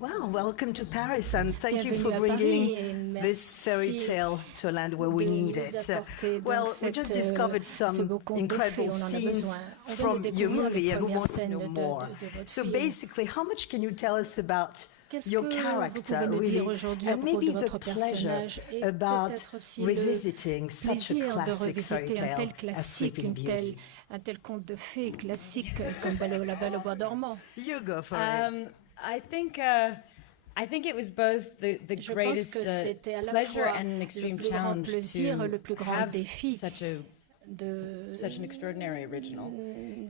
Well, welcome to Paris, and thank you for Bienvenue à bringing Paris et this fairy merci tale to a land where we de need nous it. apporter donc Well, we just discovered ce some beau conte de fées, incredible on en a scenes besoin. On vient de from your découvrir les movie, and we premières want to scènes know more. de votre So film. basically, how much can you tell us about Qu'est-ce your que vous character, pouvez nous dire really, aujourd'hui à and propos de maybe the votre pleasure personnage et about peut-être aussi le revisiting such a plaisir de classic fairy revisiter un tale tel as classique, Sleeping Beauty? un tel conte de fées classique comme La Belle au bois dormant? You go for it. I think it was both the Je pense greatest que c'était à la pleasure fois and an le extreme plus grand challenge plaisir, to le plus grand have défi such an extraordinary original.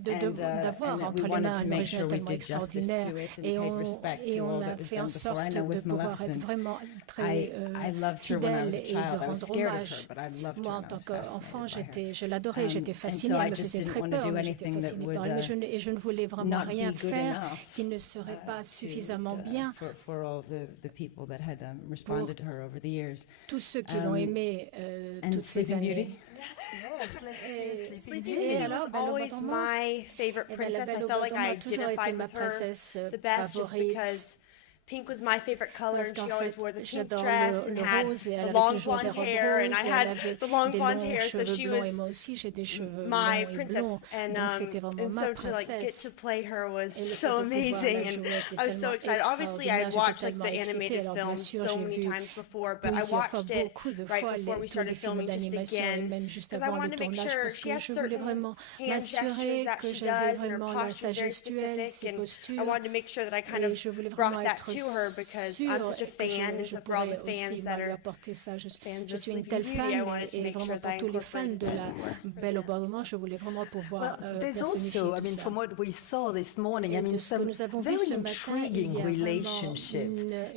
d'avoir And that we entre les wanted mains to un make sure original we tellement did justice extraordinaire to it and et paid respect to all on a that was fait en done before. I sorte know de with pouvoir être Maleficent, vraiment très I loved her when I was a fidèle et de child. I was rendre scared of her, hommage. but I loved her Moi, en and I tant was qu'enfant, fascinated by her. je l'adorais, j'étais And fascinée, so I elle me just faisait didn't très want to peur, do mais j'étais anything that fascinée par would, elle. Et je ne voulais vraiment not rien be good faire enough, qui ne serait pas suffisamment bien for all the people that had responded to her over the years. tous ceux qui l'ont aimée And toutes ces Sleeping années. Beauty? Sleeping Beauty was always my favorite princess. I felt like I identified with her the best just because pink was my favorite color and she always wore the pink dress and had the long blonde hair and I had the long blonde hair, so she was my princess and so to like get to play her was so amazing and I was so excited. Obviously I had watched like the animated film so many times before, but I watched it right before we started filming just again because I wanted to make sure she has certain hand gestures that she does and her posture is very specific, and I wanted to make sure that I kind of brought that to her because I'm such a fan, and so for all the fans that are fans of Sleeping Beauty, I wanted to make sure that I incorporated that. There's also, I mean, from what we saw this morning, I mean, some very intriguing relationship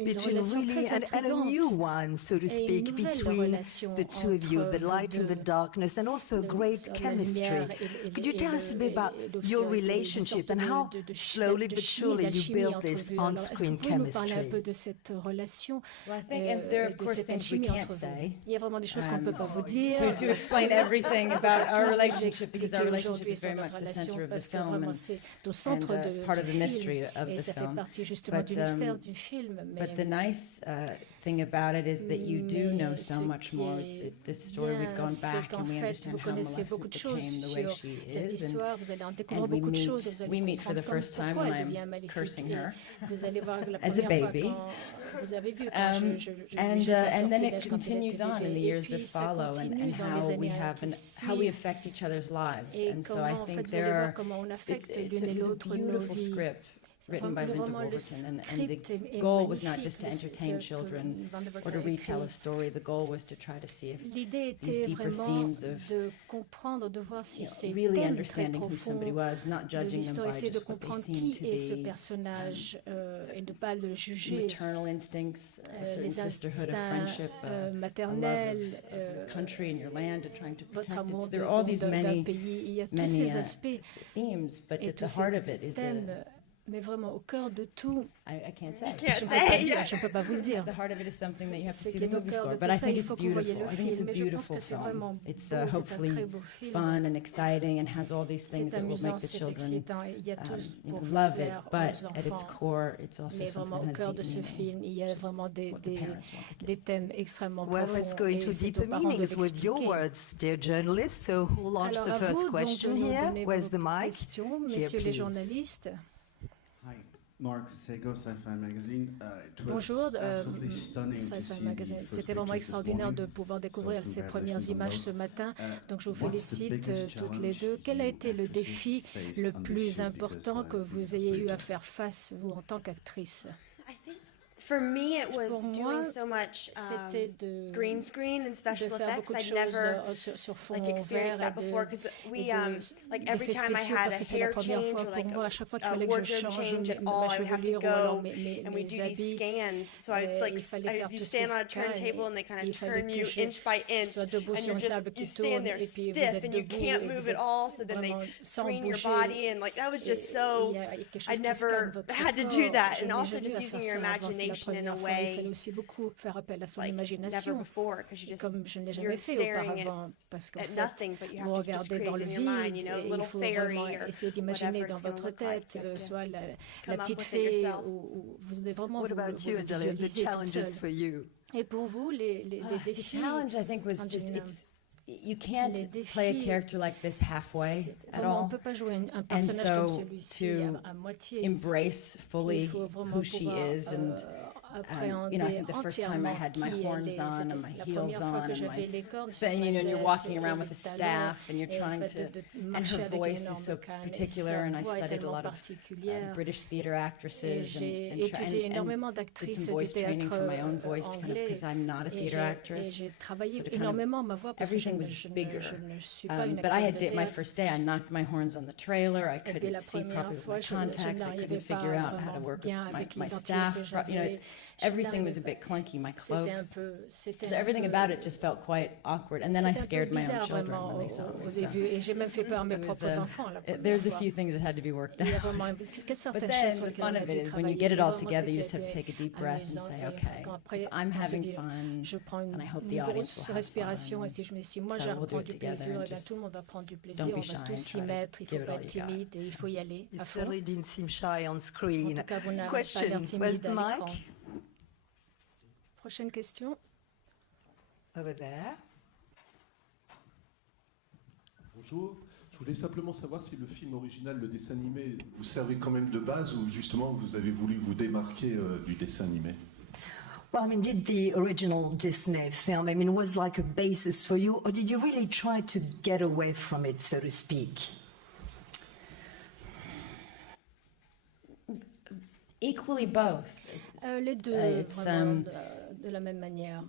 between really, and a new one, so to speak, between the two of you, the light and the darkness, and also great chemistry. Could you tell us a bit about your relationship and how slowly but surely you built this on-screen chemistry? De cette relation. Well, I think and there are of course things we can't say. Il y a vraiment des choses qu'on ne peut pas vous dire. To explain everything about our relationship, because our relationship is very much the center of the film and it's part of the mystery of the film. But the nice thing about it is that you do know so much more. This story we've gone back and we understand how Maleficent became the way she is, and we meet for the first time when I'm cursing her as a baby. And then it continues on in the years that follow, and how we affect each other's lives. And so I think it's a beautiful script written by Linda Wolverton, and the goal was not just to entertain children or to retell a story. The goal was to try to see if these deeper themes of really understanding who somebody was, not judging them by just what they seem to be, maternal instincts, a certain sisterhood of friendship, a love of country and your land and trying to protect it. So there are all these many themes, but at the heart of it is mais vraiment au cœur de tout. I can't say. Je ne peux pas vous le dire. The heart of it is something that you have to see the movie for. But I think it's beautiful. I think it's a beautiful film. It's hopefully fun and exciting and has all these things that will make the children love it. But at its core, it's also something that has deep meaning. Il y a vraiment des thèmes extrêmement profonds. Well, let's go into deeper meanings with your words, dear journalists. So who launched the first question here? Where's the mic? Here, please. Hi, Mark Sego, Sci-Fi Magazine. Bonjour, Sci-Fi Magazine. C'était vraiment extraordinaire de pouvoir découvrir ces premières images ce matin. Donc je vous félicite toutes les deux. Quel a été le défi le plus important que vous ayez eu à faire face, vous, en tant qu'actrice? For me, it was doing so much green screen and special effects. I'd never experienced that before because we every time I had a hair change or a wardrobe change at all, I would have to go and we do these scans. So you stand on a turntable and they kind of turn you inch by inch, and you stand there stiff and you can't move at all. So then they screen your body, and that was just so. I never had to do that, and also just using your imagination. imagination in a première fois, il fallait way aussi beaucoup faire appel à son like never imagination, before, because you just comme je ne l'ai you're jamais fait staring auparavant, parce qu'en at fait, nothing, but you vous have to just regardez create dans le in your mind, vide you know, a et il little faut vraiment fairy or essayer d'imaginer whatever dans it's going to votre look like. tête, You have to soit la come up petite with it fée, yourself. ou vous devez vraiment What vous about you, le Angelina? The visualiser toute challenges seule. for you? Et pour vous, les The défis, challenge, I think, was just Angelina, you can't les play a défis, character like this halfway at vraiment, on ne all. peut pas jouer un And personnage comme so celui-ci à moitié. embrace Il fully faut vraiment who she pouvoir is and appréhender I think the first time I entièrement had my qui horns elle est. on and C'était my la heels première fois on que and j'avais my les cornes sur thing, ma and you're tête walking et around les with a talons, staff and you're et le trying fait to, de and marcher her avec voice une is so énorme canne, et particular, sa and I voix est studied a tellement lot of particulière. British theater Et actresses j'ai and étudié énormément did d'actrices some du voice training théâtre for my own voice kind of anglais, because I'm not a et theater actress. j'ai travaillé So to kind of- énormément ma voix parce que everything was bigger. je ne suis pas une But I actrice had de my théâtre. first day, I knocked my horns on the trailer. I Et puis couldn't la see première properly with fois, my je contacts. I n'arrivais couldn't pas figure out how to vraiment work bien with avec my l'identité staff. que j'avais. Everything was a bit clunky. My C'était un cloaks. peu, c'était So un everything peu- about it just felt quite awkward. And then I c'était un peu scared my own bizarre children vraiment when they saw au me. So début, et j'ai même fait peur à mes it was, propres enfants la première there's a fois. few things that had to be worked Il y a out. vraiment certaines But choses then sur the lesquelles fun on a of dû it is when travailler. you get it Mais all vraiment, together, you ce just have qui to take a deep était breath and amusant, say, c'est okay, quand après, I'm on se having dit, fun. je prends une and I hope the une audience grosse will have respiration fun. et si je me dis, moi So je we'll do reprends it du together plaisir, and et bien just tout le monde va prendre du plaisir, don't on be va shy tous and s'y try to mettre, il ne give faut it pas all être you got. timide et il faut y aller You à fond. certainly didn't seem shy on En screen. tout cas, vous n'avez pas l'air Question, where's timide the à l'écran. mic? Prochaine question. Over there. Bonjour, je voulais simplement savoir si le film original, le dessin animé, vous servait quand même de base ou justement vous avez voulu vous démarquer du dessin animé? Well, I mean, did the original Disney film, I mean, was like a basis for you, or did you really try to get away from it, so to speak? Equally both. Les deux, it's, vraiment, de la même manière.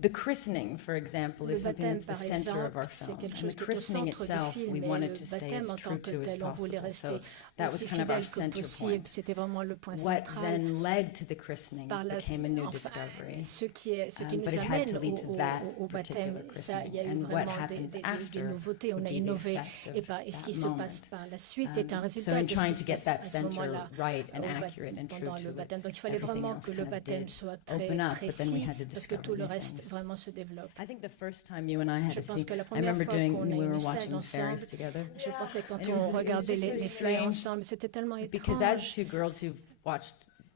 The christening, for example, Le is something baptême, that's the par center of our exemple, c'est film. quelque And chose the qui est au christening centre du itself, film, we mais wanted le to stay baptême as en tant true que to as tel, on voulait possible. So rester that was aussi kind of our fidèle que center possible. point. C'était vraiment le point What central. then led to the christening Par la- became a new enfin, discovery. Ce qui But nous it had amène to lead to that au baptême, particular ça, il y a eu christening. And what vraiment happens des after nouveautés, on would a be the innové. effect of Et ce qui that se passe moment. par la suite est un So résultat in de ce trying qui to se get passe that à ce center moment-là right and au accurate and true pendant to le it, baptême. Donc il fallait everything vraiment else que kind le of baptême did soit open très up, but then we précis had to parce que discover tout le new reste things. vraiment se développe. I think the first time you and I had Je to pense see, que la I première remember fois doing, qu'on a we eu were une scène watching fairies ensemble, together. je pensais quand And it was- on it was regardait just so les fées strange ensemble, c'était tellement because as étrange. two girls who've watched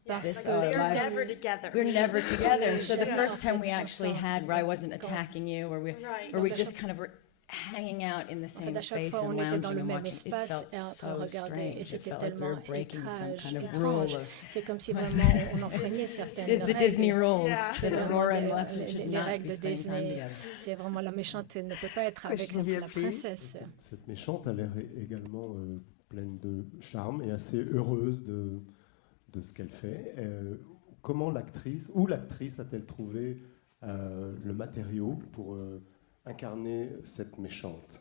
Yes, this like all our they're lives, never together. we're never together. And so the Yeah. first time we actually had, where I wasn't attacking you, where we Right. where we Donc, à just chaque- kind of were hanging out in the En same fait, à chaque space fois, and on était dans lounging le and même watching. It espace felt et en train de so regarder, et strange. It c'était felt like we tellement were breaking some kind of étrange. rule of C'est comme si vraiment on enfreignait certaines the règles. Disney rules Yeah. that Vraiment Aurora and les- Maleficent should les not règles be de spending time Disney. together. C'est vraiment la méchante ne peut pas être avec Question here, la please. princesse. Cette méchante a l'air également pleine de charme et assez heureuse de ce qu'elle fait. Comment l'actrice a-t-elle trouvé le matériau pour incarner cette méchante?